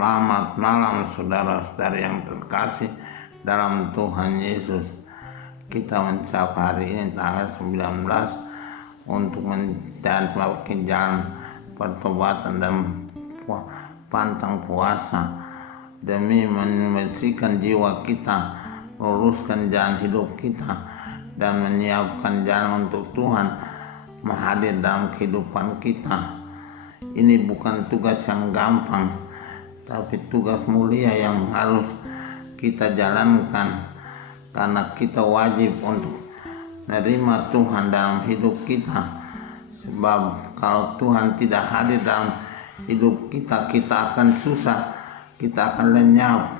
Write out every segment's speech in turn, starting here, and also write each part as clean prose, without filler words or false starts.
Selamat malam saudara-saudari yang terkasih dalam Tuhan Yesus. Kita mencapai hari ini tanggal 19 untuk menjalani jalan pertobatan dan pantang puasa demi membersihkan jiwa kita, meluruskan jalan hidup kita, dan menyiapkan jalan untuk Tuhan menghadir dalam kehidupan kita. Ini bukan tugas yang gampang, tapi tugas mulia yang harus kita jalankan, karena kita wajib untuk menerima Tuhan dalam hidup kita. Sebab kalau Tuhan tidak hadir dalam hidup kita, kita akan susah, kita akan lenyap,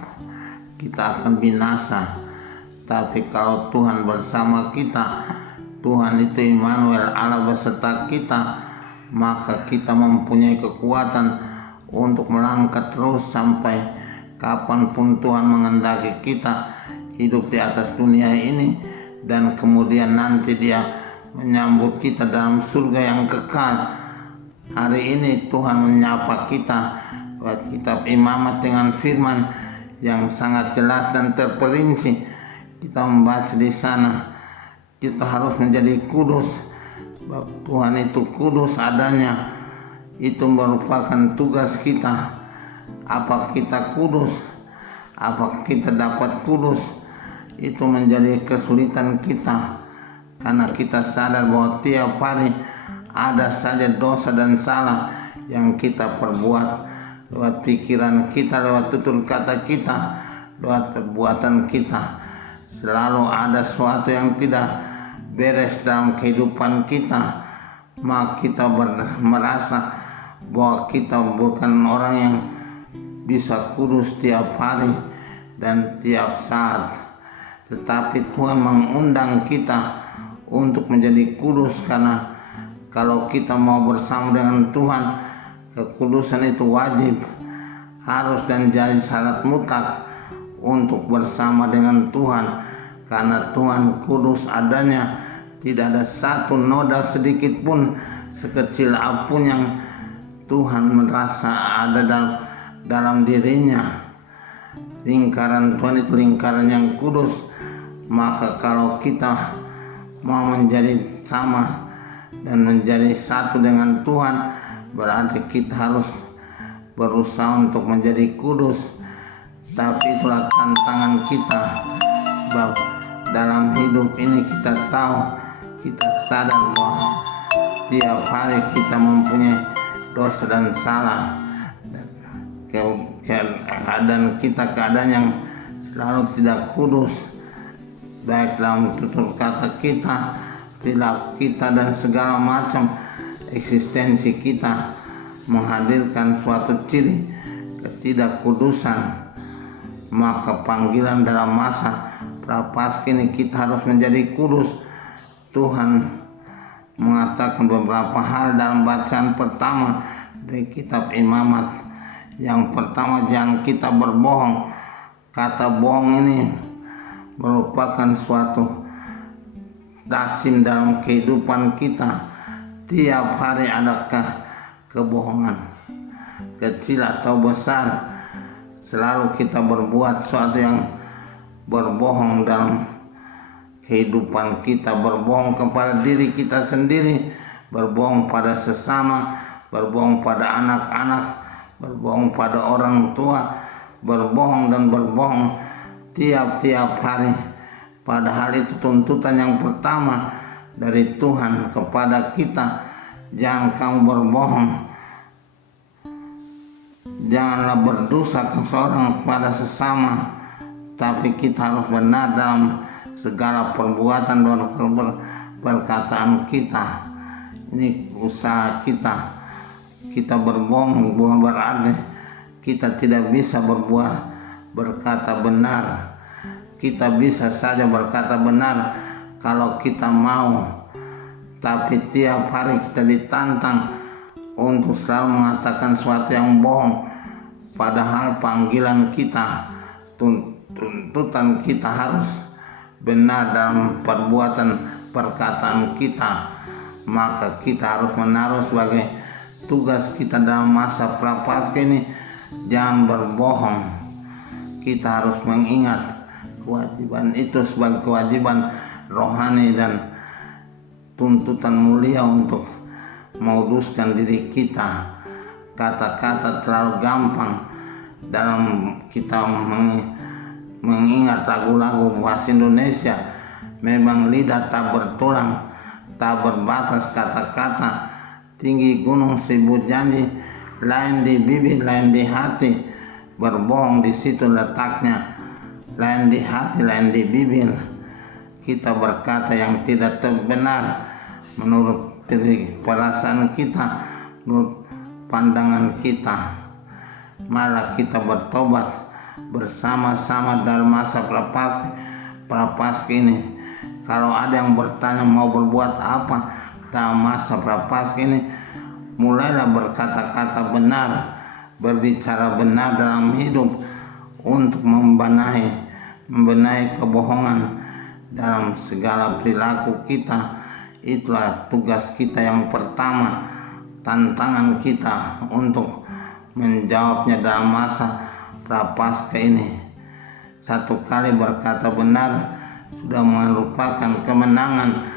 kita akan binasa. Tapi kalau Tuhan bersama kita, Tuhan itu Immanuel, Allah beserta kita, maka kita mempunyai kekuatan untuk melangkah terus sampai kapanpun Tuhan menghendaki kita hidup di atas dunia ini, dan kemudian nanti Dia menyambut kita dalam surga yang kekal. Hari ini Tuhan menyapa kita lewat kitab Imamat dengan firman yang sangat jelas dan terperinci. Kita membaca di sana, kita harus menjadi kudus. Tuhan itu kudus adanya. Itu merupakan tugas kita. Apakah kita kudus? Apakah kita dapat kudus? Itu menjadi kesulitan kita, karena kita sadar bahwa tiap hari ada saja dosa dan salah yang kita perbuat lewat pikiran kita, lewat tutur kata kita, lewat perbuatan kita. Selalu ada sesuatu yang tidak beres dalam kehidupan kita, maka kita merasa bahwa kita bukan orang yang bisa kudus tiap hari dan tiap saat. Tetapi Tuhan mengundang kita untuk menjadi kudus, karena kalau kita mau bersama dengan Tuhan, kekudusan itu wajib, harus, dan jadi syarat mutlak untuk bersama dengan Tuhan. Karena Tuhan kudus adanya, tidak ada satu noda sedikit pun sekecil apapun yang Tuhan merasa ada dalam dirinya. Lingkaran Tuhan itu lingkaran yang kudus. Maka kalau kita mau menjadi sama dan menjadi satu dengan Tuhan, berarti kita harus berusaha untuk menjadi kudus. Tapi itulah tantangan kita. Dalam hidup ini kita tahu, kita sadar bahwa tiap hari kita mempunyai dosa dan salah, keadaan kita keadaan yang selalu tidak kudus, baik dalam tutur kata kita, perilaku kita, dan segala macam eksistensi kita menghadirkan suatu ciri ketidakkudusan. Maka panggilan dalam masa prapaskah ini kita harus menjadi kudus. Tuhan mengatakan beberapa hal dalam bacaan pertama dari kitab Imamat. Yang pertama, jangan kita berbohong. Kata bohong ini merupakan suatu lazim dalam kehidupan kita. Tiap hari adakah kebohongan, kecil atau besar. Selalu kita berbuat sesuatu yang berbohong dalam kehidupan kita, berbohong kepada diri kita sendiri, berbohong pada sesama, berbohong pada anak-anak, berbohong pada orang tua, berbohong dan berbohong tiap-tiap hari. Padahal itu tuntutan yang pertama dari Tuhan kepada kita. Jangan kamu berbohong. Janganlah berdosa ke seorang kepada sesama, tapi kita harus benar dalam segala perbuatan dan perkataan kita. Ini usaha kita. Kita berbohong bukan berarti kita tidak bisa berkata benar. Kita bisa saja berkata benar kalau kita mau, tapi tiap hari kita ditantang untuk selalu mengatakan sesuatu yang bohong. Padahal panggilan kita, tuntutan kita harus benar dalam perbuatan perkataan kita. Maka kita harus menaruh sebagai tugas kita dalam masa prapaskah ini jangan berbohong. Kita harus mengingat kewajiban itu sebagai kewajiban rohani dan tuntutan mulia untuk meluruskan diri kita. Kata-kata terlalu gampang dalam kita mengingat lagu-lagu bahasa Indonesia. Memang lidah tak bertulang, tak berbatas kata-kata, tinggi gunung seribu janji, lain di bibir lain di hati, berbohong di situ letaknya, lain di hati lain di bibir. Kita berkata yang tidak benar menurut perasaan kita, menurut pandangan kita. Malah kita bertobat bersama-sama dalam masa prapaskah ini. Kalau ada yang bertanya mau berbuat apa dalam masa prapaskah ini, mulailah berkata-kata benar, berbicara benar dalam hidup untuk membenahi kebohongan dalam segala perilaku kita. Itulah tugas kita yang pertama, tantangan kita untuk menjawabnya dalam masa prapaskah ini. Satu kali berkata benar sudah merupakan kemenangan.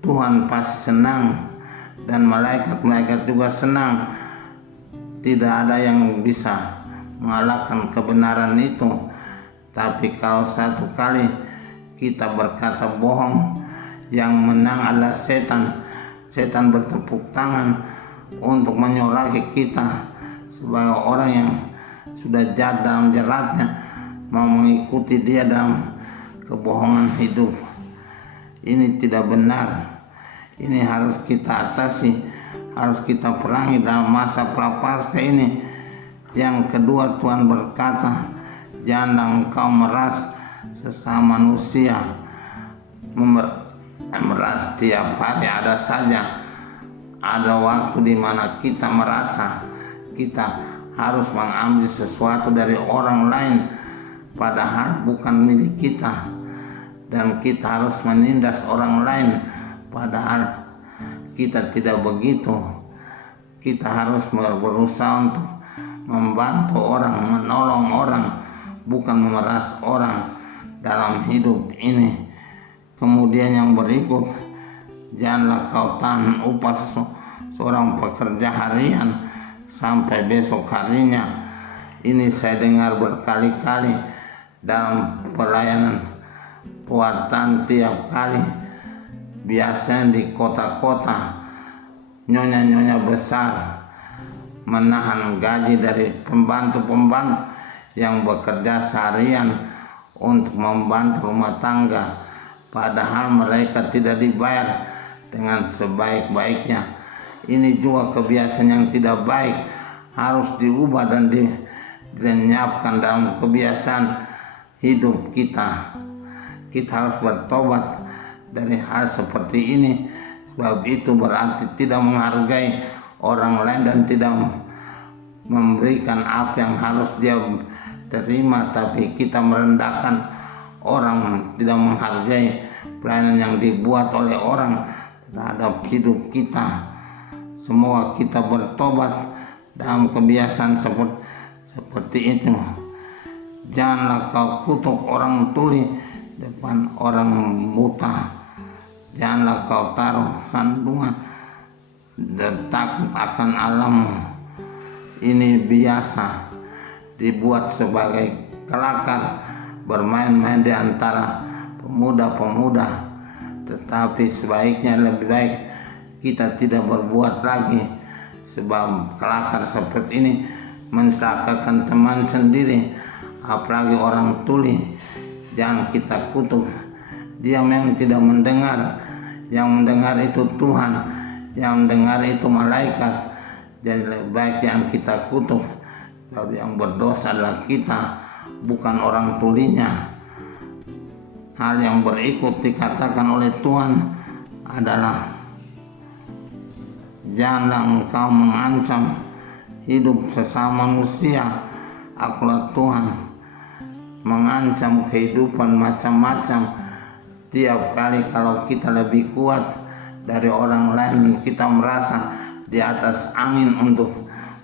Tuhan pasti senang dan malaikat-malaikat juga senang. Tidak ada yang bisa mengalahkan kebenaran itu. Tapi kalau satu kali kita berkata bohong, yang menang adalah setan. Setan bertepuk tangan untuk menyoraki kita sebagai orang yang sudah jahat dalam jeratnya, mau mengikuti dia dalam kebohongan hidup. Ini tidak benar. Ini harus kita atasi, harus kita perangi dalam masa prapaskah ini. Yang kedua, Tuhan berkata, janganlah engkau meras sesama manusia. Meras tiap hari ada saja. Ada waktu di mana kita merasa kita harus mengambil sesuatu dari orang lain, padahal bukan milik kita. Dan kita harus menindas orang lain, padahal kita tidak begitu. Kita harus berusaha untuk membantu orang, menolong orang, bukan memeras orang dalam hidup ini. Kemudian yang berikut, janganlah kau tahan upah seorang pekerja harian sampai besok harinya. Ini saya dengar berkali-kali dalam pelayanan pewartaan tiap kali. Biasanya di kota-kota, nyonya-nyonya besar menahan gaji dari pembantu-pembantu yang bekerja seharian untuk membantu rumah tangga, padahal mereka tidak dibayar dengan sebaik-baiknya. Ini juga kebiasaan yang tidak baik, harus diubah dan dilenyapkan dalam kebiasaan hidup kita. Kita harus bertobat dari hal seperti ini, sebab itu berarti tidak menghargai orang lain dan tidak memberikan apa yang harus dia terima, tapi kita merendahkan orang, tidak menghargai pelayanan yang dibuat oleh orang terhadap hidup kita. Semua kita bertobat dalam kebiasaan seperti itu. Janganlah kau kutuk orang tuli depan orang buta. Janganlah kau taruh kandungan dan takut akan alammu. Ini biasa dibuat sebagai kelakar, bermain-main di antara pemuda-pemuda. Tetapi sebaiknya lebih baik kita tidak berbuat lagi, sebab kelakar seperti ini mencelakakan teman sendiri, apalagi orang tuli. Jangan kita kutuk. Dia memang tidak mendengar. Yang mendengar itu Tuhan, yang mendengar itu malaikat. Jadi lebih baik jangan kita kutuk. Tapi yang berdosa adalah kita, bukan orang tulinya. Hal yang berikut dikatakan oleh Tuhan adalah, janganlah engkau mengancam hidup sesama manusia. Akulah Tuhan. Mengancam kehidupan macam-macam. Tiap kali kalau kita lebih kuat dari orang lain, kita merasa di atas angin untuk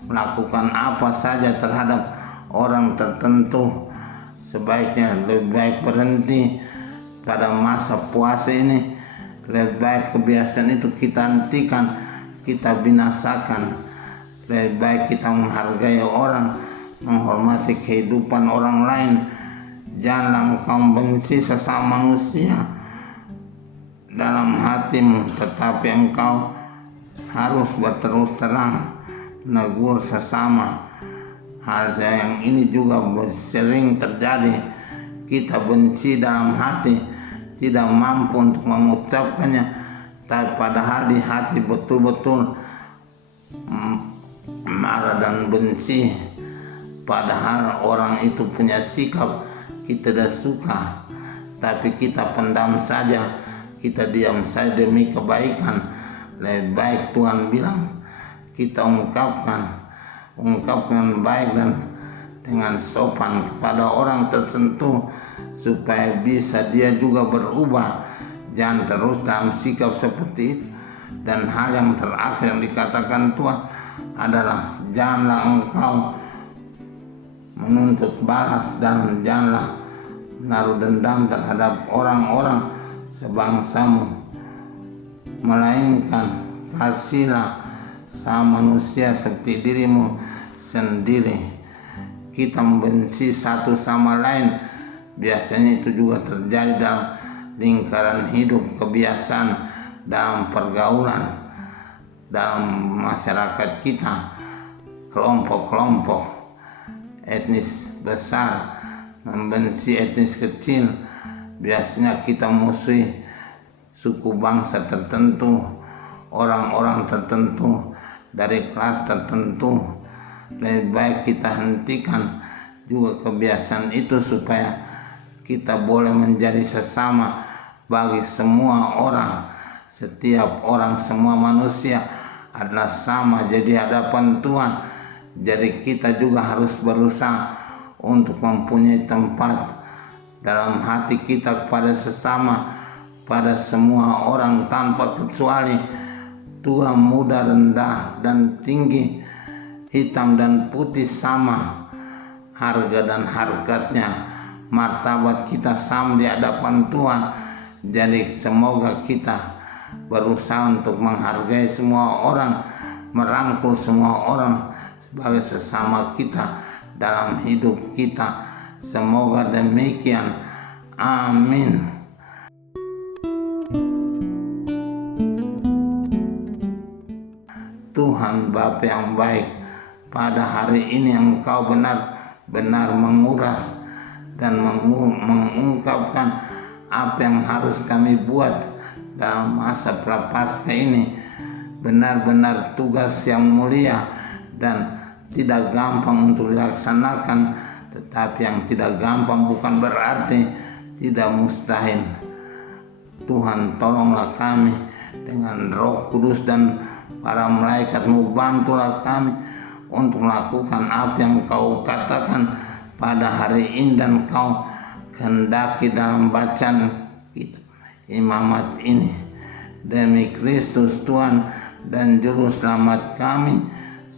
melakukan apa saja terhadap orang tertentu, sebaiknya lebih baik berhenti pada masa puasa ini. Lebih baik kebiasaan itu kita hentikan, kita binasakan. Lebih baik kita menghargai orang, menghormati kehidupan orang lain. Janganlah engkau benci sesama manusia dalam hatimu, tetapi engkau harus berterus terang menegur sesama. Hal yang ini juga sering terjadi. Kita benci dalam hati, tidak mampu untuk mengucapkannya, tapi padahal di hati betul-betul marah dan benci. Padahal orang itu punya sikap kita tidak suka, tapi kita pendam saja, kita diam saja demi kebaikan. Lebih baik Tuhan bilang kita ungkapkan baik dan dengan sopan kepada orang tertentu, supaya bisa dia juga berubah. Jangan terus dalam sikap seperti itu. Dan hal yang terakhir yang dikatakan Tuhan adalah janganlah engkau menuntut balas dan janganlah menaruh dendam terhadap orang-orang sebangsamu, melainkan kasihlah sama manusia seperti dirimu sendiri. Kita membenci satu sama lain, biasanya itu juga terjadi dalam lingkaran hidup, kebiasaan, dalam pergaulan, dalam masyarakat kita. Kelompok-kelompok etnis besar membenci etnis kecil. Biasanya kita musuhi suku bangsa tertentu, orang-orang tertentu, dari kelas tertentu. Lebih baik kita hentikan juga kebiasaan itu, supaya kita boleh menjadi sesama bagi semua orang. Setiap orang, semua manusia adalah sama jadi hadapan Tuhan. Jadi kita juga harus berusaha untuk mempunyai tempat dalam hati kita kepada sesama, pada semua orang tanpa kecuali. Tuhan muda, rendah dan tinggi, hitam dan putih sama harga dan harkatnya. Martabat kita sama di hadapan Tuhan. Jadi semoga kita berusaha untuk menghargai semua orang, merangkul semua orang sebagai sesama kita dalam hidup kita. Semoga demikian. Amin. Tuhan Bapa yang baik, pada hari ini Engkau benar-benar menguras dan mengungkapkan apa yang harus kami buat dalam masa prapaskah ini. Benar-benar tugas yang mulia dan tidak gampang untuk dilaksanakan. Tetapi yang tidak gampang bukan berarti tidak mustahil. Tuhan, tolonglah kami dengan Roh Kudus dan para malaikat-Mu, bantulah kami untuk melakukan apa yang Kau katakan pada hari ini dan Kau kehendaki dalam bacaan kita imamat ini. Demi Kristus Tuhan dan Juru Selamat kami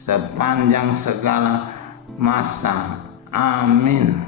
sepanjang segala masa. Amin.